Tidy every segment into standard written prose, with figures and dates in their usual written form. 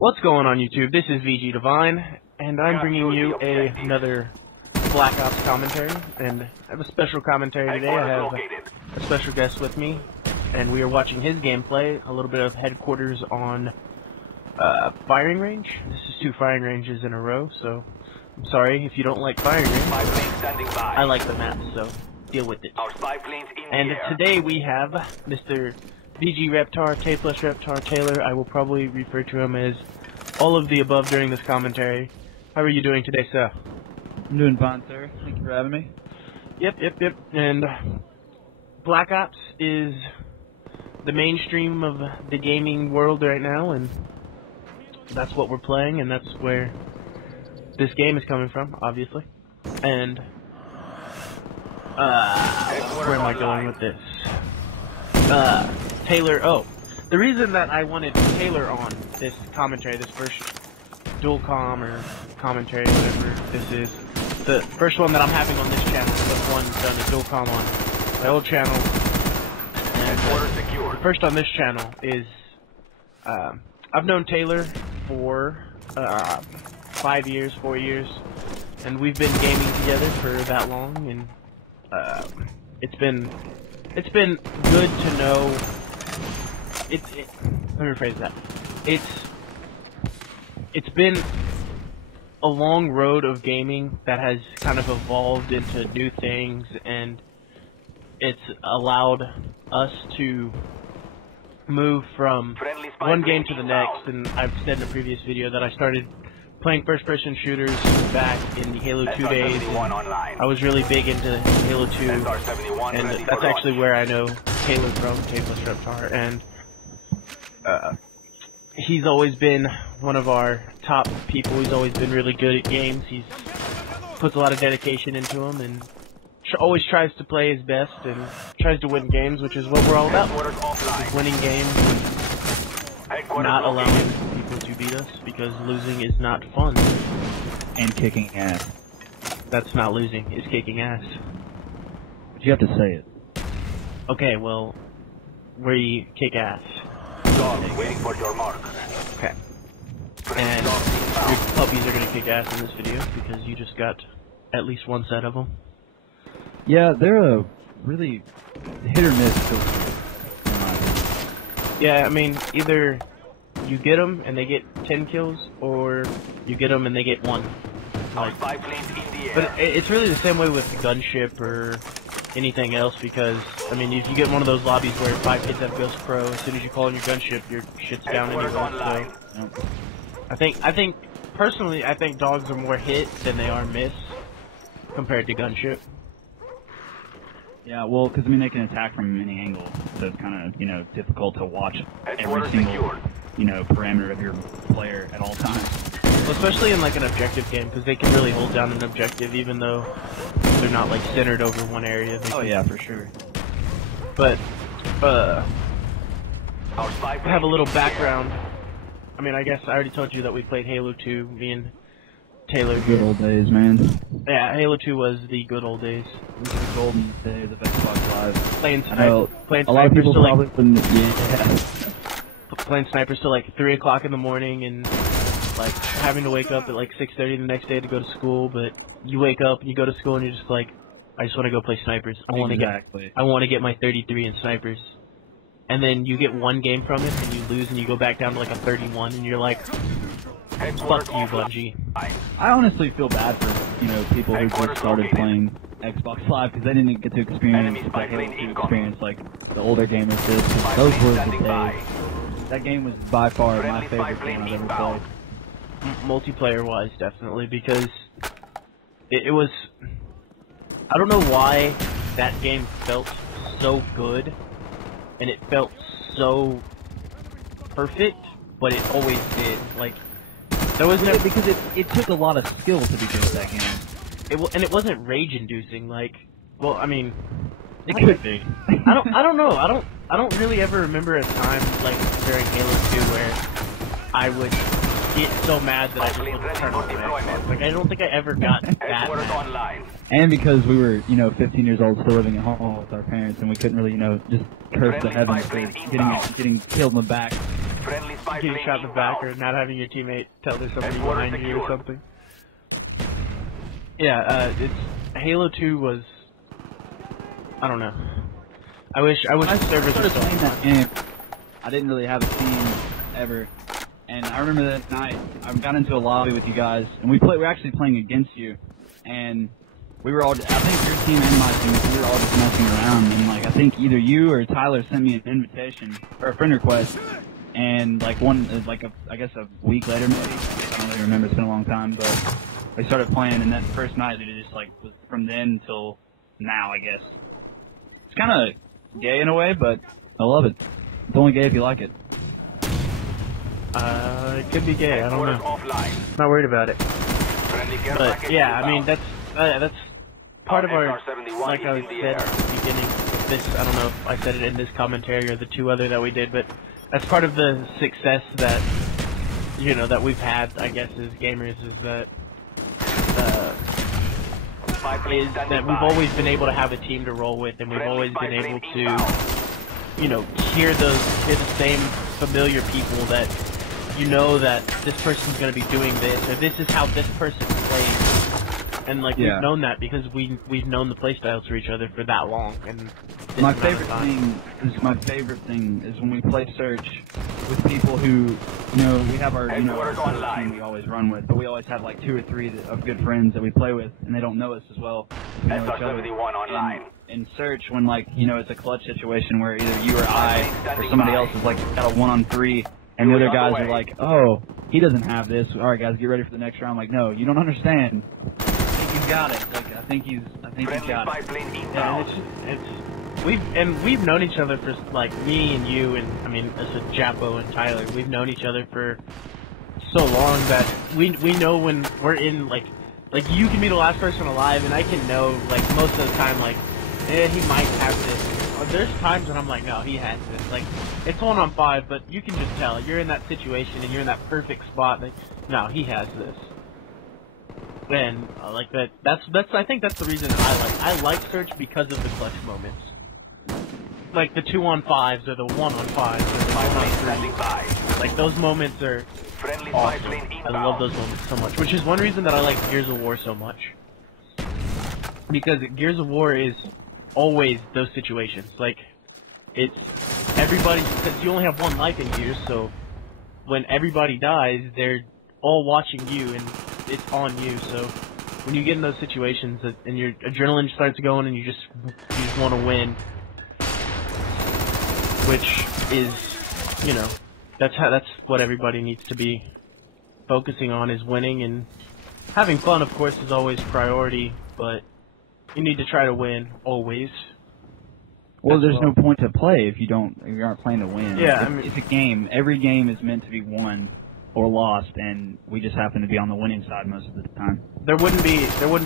What's going on YouTube? This is VG Divine, and I'm bringing you another Black Ops commentary, and I have a special commentary today. I have a special guest with me, and we are watching his gameplay, a little bit of headquarters on firing range. This is 2 firing ranges in a row, so I'm sorry if you don't like firing range. I like the map, so deal with it. And today we have Mr. VG Reptar, Tay Plus Reptar, Taylor. I will probably refer to him as all of the above during this commentary. How are you doing today, sir? I'm doing fine, sir. Thank you for having me. Yep. And Black Ops is the mainstream of the gaming world right now, and that's what we're playing, and that's where this game is coming from, obviously. And where am I going with this? Taylor, the reason that I wanted Taylor on this commentary, this first dual com or commentary, whatever this is, the first one that I'm having on this channel, the one done a dual com on my old channel, and the first on this channel is, I've known Taylor for 4 years, and we've been gaming together for that long, and it's been good to know. Let me rephrase that. It's been a long road of gaming that has kind of evolved into new things, and it's allowed us to move from one game to the next. And I've said in a previous video that I started playing first-person shooters back in the Halo 2 days. I was really big into Halo 2, and that's actually where I know Taylor from, Tay Plus Reptar, and he's always been one of our top people. He's always been really good at games. He puts a lot of dedication into them, and always tries to play his best and tries to win games, which is what we're all about. Is winning games and not allowing people to beat us, because losing is not fun. And kicking ass. That's not losing, it's kicking ass. But you have to say it. Okay, well, we kick ass. Waiting for your mark. Okay. And your puppies are gonna kick ass in this video because you just got at least one set of them. Yeah, they're a really hit or miss. Yeah, I mean, either you get them and they get 10 kills, or you get them and they get 1. Like, but it's really the same way with Gunship or anything else, because, I mean, if you get one of those lobbies where 5 kids have Ghost Pro, as soon as you call in your Gunship, your shit's down anyway, so... I think, personally, I think dogs are more hit than they are miss, compared to Gunship. Yeah, well, because, I mean, they can attack from any angle, so it's kind of, difficult to watch every single, parameter of your player at all times. Well, especially in, like, an objective game, because they can really hold down an objective, even though they're not, like, centered over one area. Oh, yeah, for sure. But, I have a little background. I mean, I guess I already told you that we played Halo 2, me and Taylor. Good old days, man. Yeah, Halo 2 was the good old days. These are the golden days of Xbox Live. Playing a lot of people probably playing snipers till like 3 o'clock in the morning, and like having to wake up at like 6:30 the next day to go to school. But you wake up and you go to school and you're just like, I just want to go play snipers. I want to get my 33 in snipers. And then you get one game from it and you lose and you go back down to like a 31, and you're like, fuck you, Bungie. I honestly feel bad for, people who just started playing Xbox Live, because they didn't get to experience like the older gamers did. Those were the days. That game was by far my favorite game I've ever played. Multiplayer-wise, definitely, because it was... I don't know why that game felt so good, and it felt so perfect, but it always did. Like, there was never, because it took a lot of skill to be good at that game. And it wasn't rage-inducing. Like, well, I mean, it could be. I don't know. I don't really ever remember a time like during Halo 2 where I would get so mad that I just wouldn't turn on my Xbox. Like, I don't think I ever got that mad. And because we were, 15 years old, still living at home with our parents, and we couldn't really, just curse the heavens for getting killed in the back Friendly spy getting plane shot in the back or inbound. not having your teammate tell there's somebody Headquarters behind you or secure. something. Yeah, it's Halo 2 was, I don't know. I wish I servers were started still playing that game. I didn't really have a team ever, and I remember that night I got into a lobby with you guys, and we were actually playing against you, and we were all. I think your team and my team, we were all just messing around, and like I think either you or Tyler sent me an invitation or a friend request, and like I guess a week later maybe. I don't really remember. It's been a long time, but we started playing, and that first night it just like was from then till now, I guess. It's kind of gay in a way, but I love it. It's only gay if you like it. It could be gay, I don't Headquarters know. offline. Not worried about it. Friendly care But package yeah, I mean inbound. that's part of our, SR-71 like I is in the said air. at the beginning of this, I don't know if I said it in this commentary or the two other that we did, but that's part of the success that, you know, that we've had, I guess, as gamers, is that Spy plane is standing that we've by. always been able to have a team to roll with, and we've Friendly always spy been plane able to, inbound. you know, hear the same familiar people that you know that this person's going to be doing this, or this is how this person plays, and like Yeah. we've known that because we've known the playstyles for each other for that long. And this My amount of favorite time. thing is when we play search with people who, you know, we have our, you know, Headquarters our online. team we always run with, but we always have like 2 or 3 of good friends that we play with, and they don't know us as well. We know each other. SR-71 online. In search, when like, you know, it's a clutch situation where either you or I or somebody else is like got a 1-on-3, and the other guys are like, oh, he doesn't have this. All right, guys, get ready for the next round. Like, no, you don't understand. I think he's got it. Like, I think he's Friendly got spy it. plane Yeah, inbound. we've known each other for, like, me and you, and I mean, as a Japo and Tyler, we've known each other for so long that we know when we're in, like you can be the last person alive, and I can know, like, most of the time, like, he might have this. Or there's times when I'm like, no, he has this. Like, it's 1-on-5, but you can just tell. You're in that situation, and you're in that perfect spot. Like, no, he has this. And like that. That's. I think that's the reason I like search, because of the clutch moments. Like the 2-on-5s or the 1-on-5s or the Spy plane standing 1-on-3s. by. Like those moments are Friendly spy awesome. plane I inbound. love those moments so much, which is one reason that I like Gears of War so much. Because Gears of War is always those situations. Like, it's everybody, because you only have one life in Gears, so when everybody dies, they're all watching you, and it's on you. So when you get in those situations, and your adrenaline starts going, and you just want to win, which is, you know, that's what everybody needs to be focusing on, is winning. And having fun, of course, is always priority, but you need to try to win always. Well, as there's well. no point to play if you aren't playing to win. Yeah, it's, I mean- it's a game. Every game is meant to be won or lost, and we just happen to be on the winning side most of the time. There wouldn't be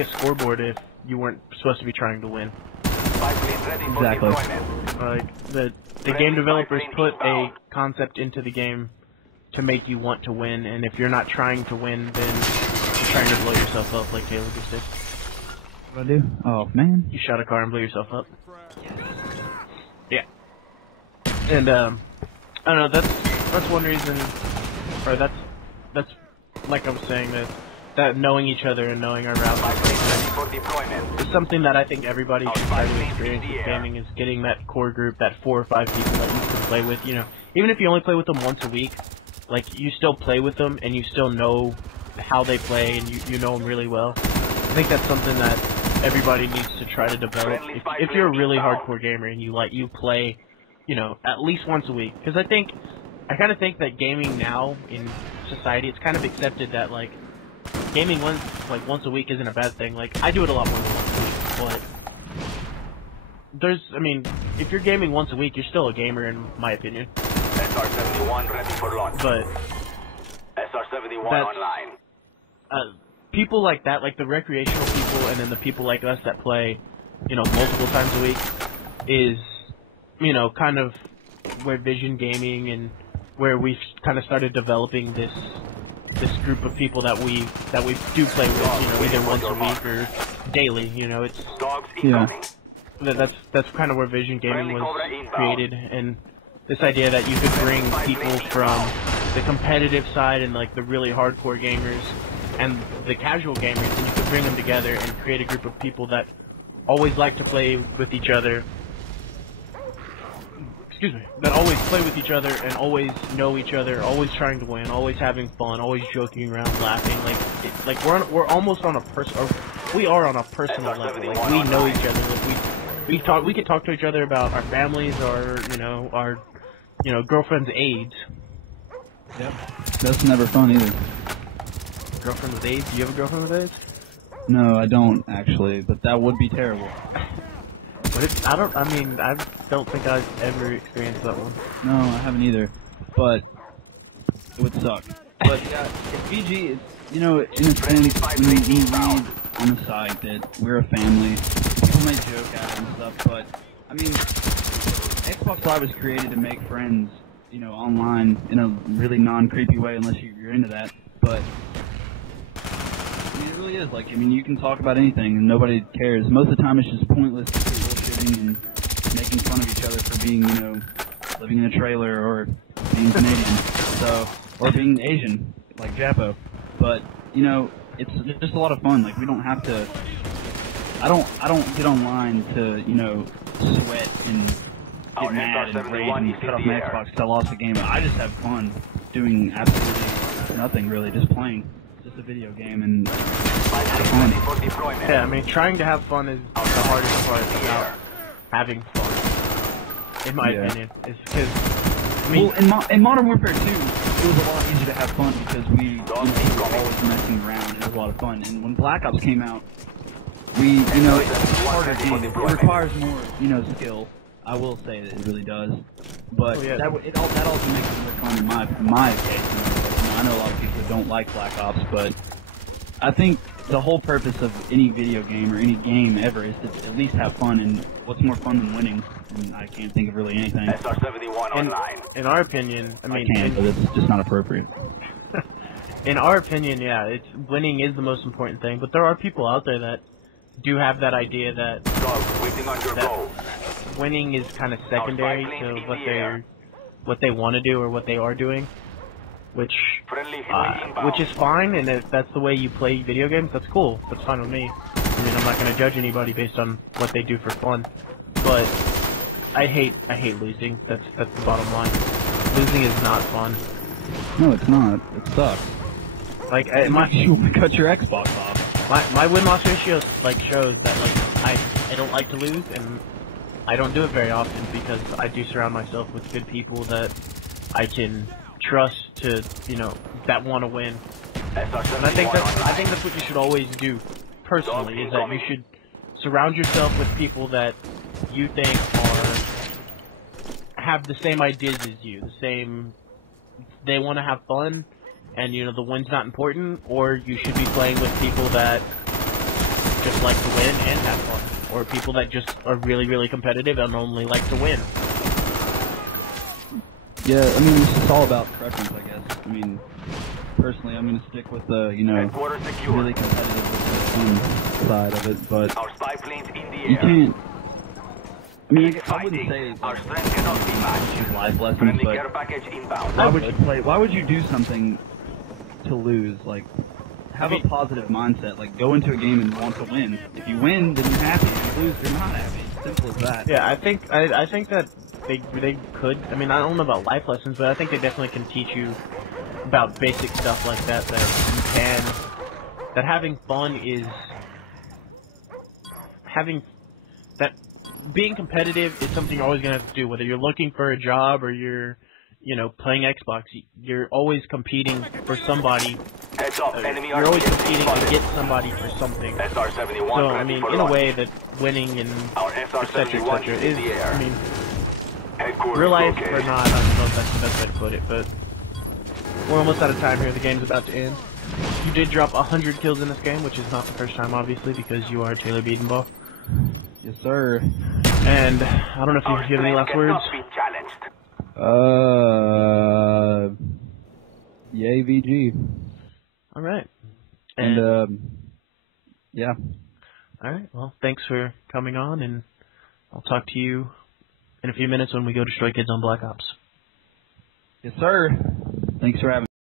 a scoreboard if you weren't supposed to be trying to win. Spy plane ready for Exactly. deployment. Like the Friendly game developers spy plane put a inbound. concept into the game to make you want to win, and if you're not trying to win, then you're trying to blow yourself up, like Taylor just did. What do I do? Oh man. You shot a car and blew yourself up. Yeah. And I don't know. That's one reason, or that's like I was saying, that knowing each other and knowing our routes Spy plane ready for deployment. is something that I think everybody should try to Outside experience in the with air. gaming, is getting that core group, that 4 or 5 people that you can play with. You know, even if you only play with them once a week, like, you still play with them and you still know how they play, and you know them really well. I think that's something that everybody needs to try to develop. If you're a really hardcore gamer and you play, you know, at least once a week, because I kind of think that gaming now in society, it's kind of accepted that, like, gaming once a week isn't a bad thing. Like, I do it a lot more than once a week, but I mean, if you're gaming once a week, you're still a gamer, in my opinion. SR-71 ready for launch. But SR-71 that's- online. people like that, like the recreational people, and then the people like us that play, you know, multiple times a week, is, you know, kind of where Vision Gaming and where we've kind of started developing this group of people that we do play with, you know, either once a week or daily. You know, it's Dogs incoming. that's kind of where Vision Gaming Friendly was Cobra inbound. created, and This idea that you could bring people from the competitive side and like the really hardcore gamers and the casual gamers, and you could bring them together and create a group of people that always like to play with each other. Excuse me. That always play with each other and always know each other, always trying to win, always having fun, always joking around, laughing. Like we're almost on a we are on a personal level. Like we know each other. Like we could talk to each other about our families, our girlfriend's AIDS. Yep. That's never fun either. Girlfriend with AIDS? Do you have a girlfriend with AIDS? No, I don't actually, but that would be terrible. But I don't think I've ever experienced that one. No, I haven't either. But it would suck. But yeah, if VG is, in a sense, when we read on the site that we're a family, people may joke at it and stuff, but I mean, Xbox Live was created to make friends, online in a really non-creepy way, unless you're into that. But I mean, it really is. Like, you can talk about anything and nobody cares. Most of the time, it's just pointless bullshitting and making fun of each other for being, living in a trailer or being Canadian, or being Asian, like Japo. But it's just a lot of fun. Like, we don't have to. I don't get online to sweat and get mad and rage and cut off my Xbox because I lost the game. I just have fun doing absolutely nothing really, just playing. Just a video game and fun. Yeah, I mean, trying to have fun is the hardest part about having fun, in my opinion. Is because in Modern Warfare 2, it was a lot easier to have fun because we were always messing around and it was a lot of fun. And when Black Ops came out, it's a harder game. It requires more, skill. I will say that it really does. But that also makes it more fun in my case. I know a lot of people that don't like Black Ops, but I think the whole purpose of any video game or any game ever is to at least have fun, and what's more fun than winning? And I can't think of really anything. In our opinion, I mean... I can, but it's just not appropriate. In our opinion, yeah, winning is the most important thing, but there are people out there that do have that idea that winning is kind of secondary to what they want to do or what they are doing. Which is fine, and if that's the way you play video games, that's cool. That's fine with me. I mean, I'm not going to judge anybody based on what they do for fun. But I hate losing. That's the bottom line. Losing is not fun. No, it's not. It sucks. Like you want to cut your Xbox off. My win-loss ratio shows that I don't like to lose, and I don't do it very often because I do surround myself with good people that I can trust to, that want to win. And I think that's what you should always do, personally, is that you should surround yourself with people that you think have the same ideas as you, they want to have fun, and the win's not important, or you should be playing with people that just like to win and have fun, or people that just are really, really competitive and only like to win. Yeah, I mean, it's just all about preference, I guess. I mean, personally, I'm going to stick with the, really competitive fun side of it, but you can't. I mean, I wouldn't say life lessons, but why would you do something to lose? Like, have a positive mindset. Like, go into a game and want to win. If you win, then you're happy. If you lose, you're not happy. Simple as that. Yeah, I think that they could. I mean, I don't know about life lessons, but I think they definitely can teach you about basic stuff like that. That having fun is being competitive is something you're always gonna have to do. Whether you're looking for a job or you're playing Xbox, you're always competing for somebody. You're always competing to get somebody for something. So I mean, in a way, that winning and etc. is. I mean. Real life or not, I don't know if that's the best way to put it, but we're almost out of time here. The game's about to end. You did drop 100 kills in this game, which is not the first time, obviously, because you are Taylor Beatenbaugh. Yes, sir. And I don't know if you have any last words. Yay, VG. All right. And yeah. All right. Well, thanks for coming on, and I'll talk to you in a few minutes when we go destroy kids on Black Ops. Yes, sir. Thanks for having me.